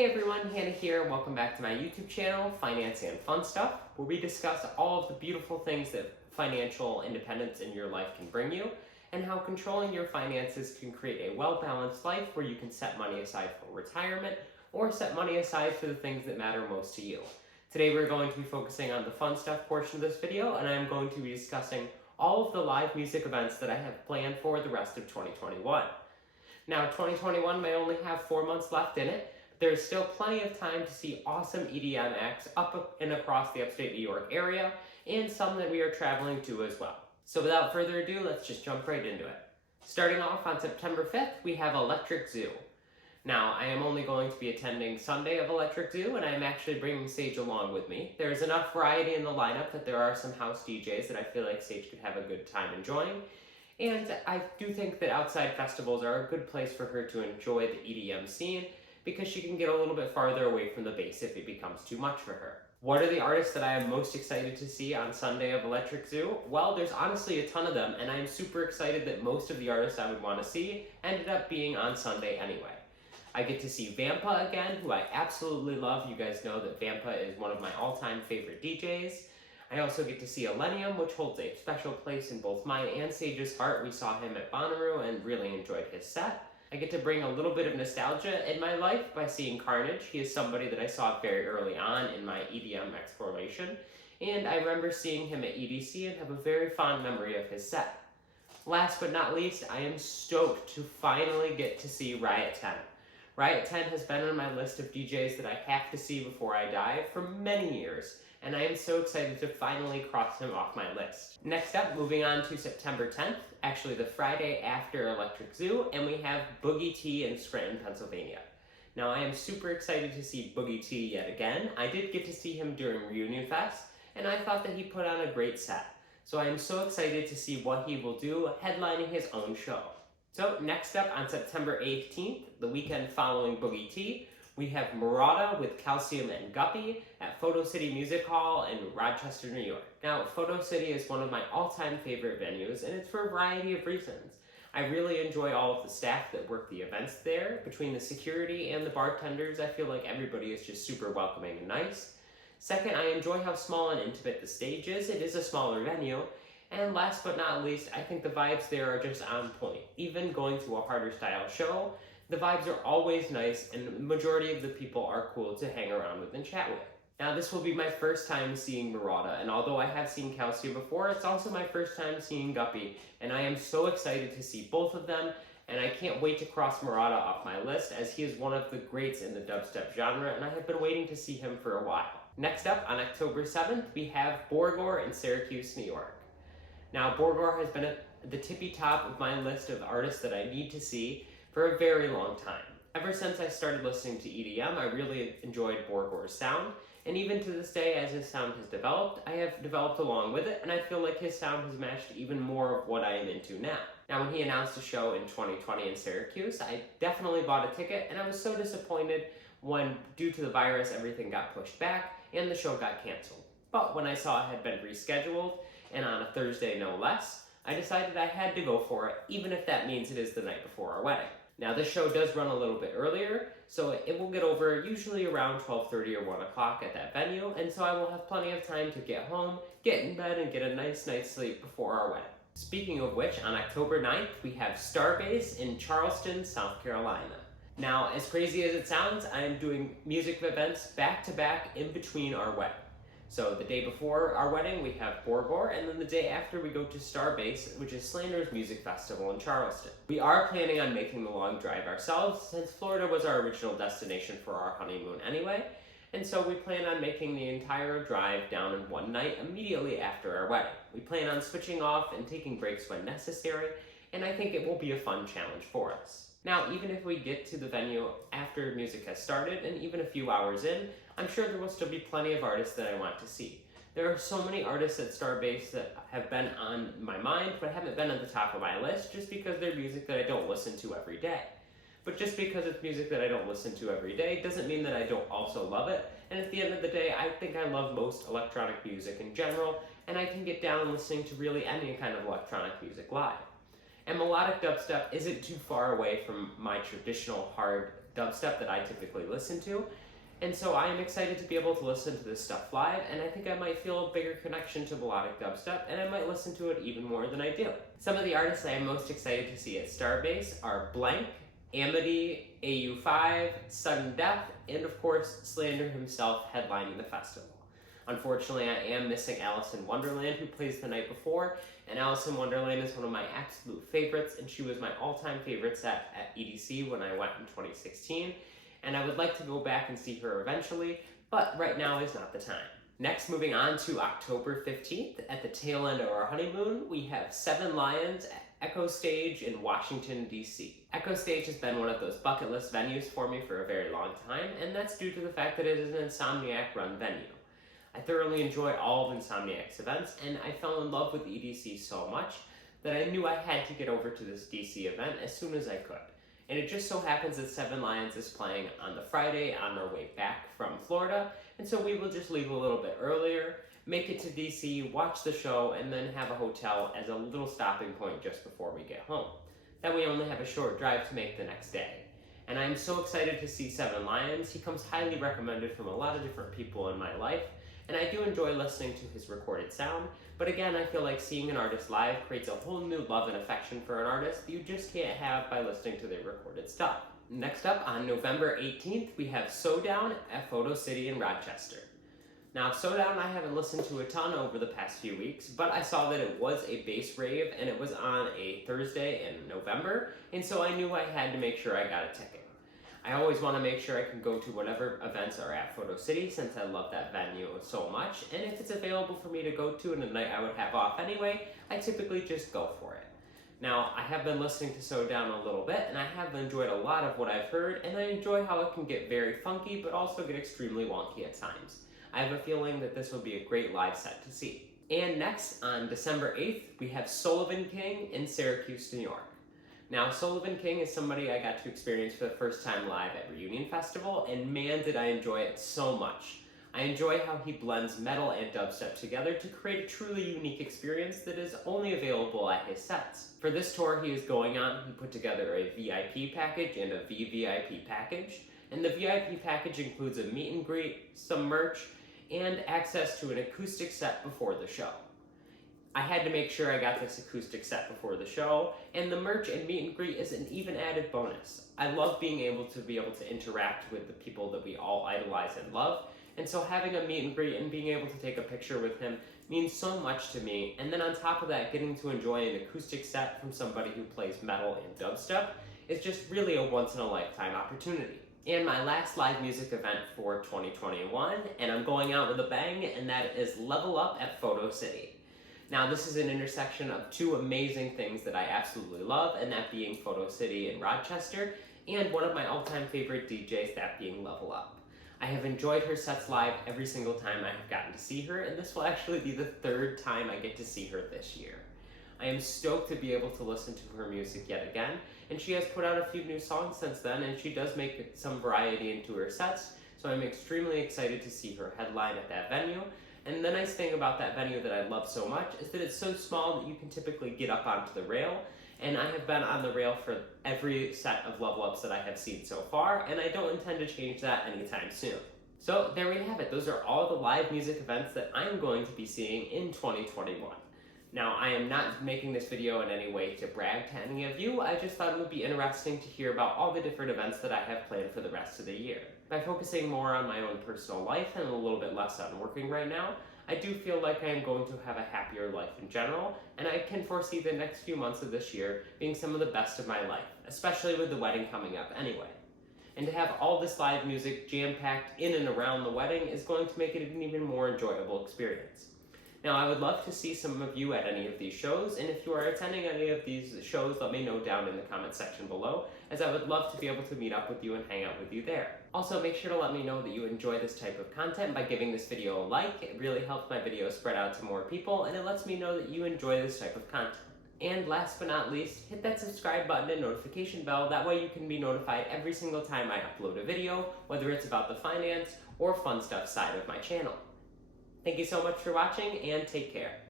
Hey everyone, Hannah here. Welcome back to my YouTube channel, Finance and Fun Stuff, where we discuss all of the beautiful things that financial independence in your life can bring you, and how controlling your finances can create a well-balanced life where you can set money aside for retirement or set money aside for the things that matter most to you. Today we're going to be focusing on the fun stuff portion of this video, and I'm going to be discussing all of the live music events that I have planned for the rest of 2021. Now, 2021 may only have 4 months left in it. There's still plenty of time to see awesome EDM acts up and across the upstate New York area, and some that we are traveling to as well. So without further ado, let's just jump right into it. Starting off on September 5th, we have Electric Zoo. Now, I am only going to be attending Sunday of Electric Zoo, and I am actually bringing Sage along with me. There's enough variety in the lineup that there are some house DJs that I feel like Sage could have a good time enjoying. And I do think that outside festivals are a good place for her to enjoy the EDM scene, because she can get a little bit farther away from the bass if it becomes too much for her. What are the artists that I am most excited to see on Sunday of Electric Zoo? Well, there's honestly a ton of them, and I'm super excited that most of the artists I would want to see ended up being on Sunday anyway. I get to see Vampa again, who I absolutely love. You guys know that Vampa is one of my all-time favorite DJs. I also get to see Elenium, which holds a special place in both mine and Sage's heart. We saw him at Bonnaroo and really enjoyed his set. I get to bring a little bit of nostalgia in my life by seeing Carnage. He is somebody that I saw very early on in my EDM exploration, and I remember seeing him at EDC and have a very fond memory of his set. Last but not least, I am stoked to finally get to see Riot 10. Riot 10 has been on my list of DJs that I have to see before I die for many years, and I am so excited to finally cross him off my list. Next up, moving on to September 10th, actually the Friday after Electric Zoo, and we have Boogie Tea in Scranton, Pennsylvania. Now, I am super excited to see Boogie Tea yet again. I did get to see him during Reunion Fest, and I thought that he put on a great set. So I am so excited to see what he will do headlining his own show. So next up on September 18th, the weekend following Boogie Tea, we have Murata with Calcium and Guppy at Photo City Music Hall in Rochester, New York. Now, Photo City is one of my all-time favorite venues, and it's for a variety of reasons. I really enjoy all of the staff that work the events there. Between the security and the bartenders, I feel like everybody is just super welcoming and nice. Second, I enjoy how small and intimate the stage is. It is a smaller venue. And last but not least, I think the vibes there are just on point. Even going to a harder style show, the vibes are always nice, and the majority of the people are cool to hang around with and chat with. Now, this will be my first time seeing Murata, and although I have seen Calcium before, it's also my first time seeing Guppy, and I am so excited to see both of them, and I can't wait to cross Murata off my list, as he is one of the greats in the dubstep genre, and I have been waiting to see him for a while. Next up, on October 7th, we have Borgore in Syracuse, New York. Now, Borgore has been at the tippy top of my list of artists that I need to see for a very long time. Ever since I started listening to EDM, I really enjoyed Borgore's sound, and even to this day, as his sound has developed, I have developed along with it, and I feel like his sound has matched even more of what I am into now. Now, when he announced a show in 2020 in Syracuse, I definitely bought a ticket, and I was so disappointed when, due to the virus, everything got pushed back, and the show got canceled. But when I saw it had been rescheduled, and on a Thursday no less, I decided I had to go for it, even if that means it is the night before our wedding. Now, this show does run a little bit earlier, so it will get over usually around 12:30 or 1 o'clock at that venue, and so I will have plenty of time to get home, get in bed, and get a nice night's sleep before our wedding. Speaking of which, on October 9th, we have Starbase in Charleston, South Carolina. Now, as crazy as it sounds, I am doing music events back-to-back in between our wedding. So the day before our wedding, we have Borgore, and then the day after, we go to Starbase, which is Slander's Music Festival in Charleston. We are planning on making the long drive ourselves, since Florida was our original destination for our honeymoon anyway, and so we plan on making the entire drive down in one night immediately after our wedding. We plan on switching off and taking breaks when necessary, and I think it will be a fun challenge for us. Now, even if we get to the venue after music has started, and even a few hours in, I'm sure there will still be plenty of artists that I want to see. There are so many artists at Starbase that have been on my mind, but haven't been at the top of my list, just because they're music that I don't listen to every day. But just because it's music that I don't listen to every day doesn't mean that I don't also love it, and at the end of the day, I think I love most electronic music in general, and I can get down listening to really any kind of electronic music live. And melodic dubstep isn't too far away from my traditional hard dubstep that I typically listen to. And so I am excited to be able to listen to this stuff live, and I think I might feel a bigger connection to melodic dubstep, and I might listen to it even more than I do. Some of the artists I am most excited to see at Starbase are Blank, Amity, AU5, Sudden Death, and of course, Slander himself headlining the festival. Unfortunately, I am missing Alice in Wonderland, who plays the night before, and Alice in Wonderland is one of my absolute favorites, and she was my all-time favorite set at EDC when I went in 2016. And I would like to go back and see her eventually, but right now is not the time. Next, moving on to October 15th, at the tail end of our honeymoon, we have Seven Lions at Echo Stage in Washington, D.C. Echo Stage has been one of those bucket list venues for me for a very long time, and that's due to the fact that it is an Insomniac-run venue. I thoroughly enjoy all of Insomniac's events, and I fell in love with EDC so much that I knew I had to get over to this DC event as soon as I could. And it just so happens that Seven Lions is playing on the Friday on our way back from Florida, and so we will just leave a little bit earlier, make it to DC, watch the show, and then have a hotel as a little stopping point just before we get home. That we only have a short drive to make the next day. And I'm so excited to see Seven Lions. He comes highly recommended from a lot of different people in my life, and I do enjoy listening to his recorded sound, but again, I feel like seeing an artist live creates a whole new love and affection for an artist that you just can't have by listening to their recorded stuff. Next up, on November 18th, we have Sowdown at Photo City in Rochester. Now, Sowdown I haven't listened to a ton over the past few weeks, but I saw that it was a bass rave, and it was on a Thursday in November, and so I knew I had to make sure I got a ticket. I always want to make sure I can go to whatever events are at Photo City since I love that venue so much, and if it's available for me to go to in a night I would have off anyway, I typically just go for it. Now, I have been listening to Sowdown a little bit, and I have enjoyed a lot of what I've heard, and I enjoy how it can get very funky, but also get extremely wonky at times. I have a feeling that this will be a great live set to see. And next, on December 8th, we have Sullivan King in Syracuse, New York. Now, Sullivan King is somebody I got to experience for the first time live at Reunion Festival, and man did I enjoy it so much. I enjoy how he blends metal and dubstep together to create a truly unique experience that is only available at his sets. For this tour he is going on, he put together a VIP package and a VVIP package, and the VIP package includes a meet and greet, some merch, and access to an acoustic set before the show. I had to make sure I got this acoustic set before the show, and the merch and meet and greet is an even added bonus. I love being able to interact with the people that we all idolize and love, and so having a meet and greet and being able to take a picture with him means so much to me, and then on top of that, getting to enjoy an acoustic set from somebody who plays metal and dubstep is just really a once-in-a-lifetime opportunity. And my last live music event for 2021, and I'm going out with a bang, and that is Level Up at Photo City. Now, this is an intersection of two amazing things that I absolutely love, and that being Photo City in Rochester, and one of my all-time favorite DJs, that being Level Up. I have enjoyed her sets live every single time I have gotten to see her, and this will actually be the third time I get to see her this year. I am stoked to be able to listen to her music yet again, and she has put out a few new songs since then, and she does make some variety into her sets, so I'm extremely excited to see her headline at that venue. And the nice thing about that venue that I love so much is that it's so small that you can typically get up onto the rail, and I have been on the rail for every set of Level Ups that I have seen so far, and I don't intend to change that anytime soon. So there we have it. Those are all the live music events that I'm going to be seeing in 2021. Now, I am not making this video in any way to brag to any of you. I just thought it would be interesting to hear about all the different events that I have planned for the rest of the year. By focusing more on my own personal life and a little bit less on working right now, I do feel like I am going to have a happier life in general, and I can foresee the next few months of this year being some of the best of my life, especially with the wedding coming up anyway. And to have all this live music jam-packed in and around the wedding is going to make it an even more enjoyable experience. Now, I would love to see some of you at any of these shows, and if you are attending any of these shows, let me know down in the comment section below, as I would love to be able to meet up with you and hang out with you there. Also, make sure to let me know that you enjoy this type of content by giving this video a like. It really helps my videos spread out to more people, and it lets me know that you enjoy this type of content. And last but not least, hit that subscribe button and notification bell. That way you can be notified every single time I upload a video, whether it's about the finance or fun stuff side of my channel. Thank you so much for watching, and take care.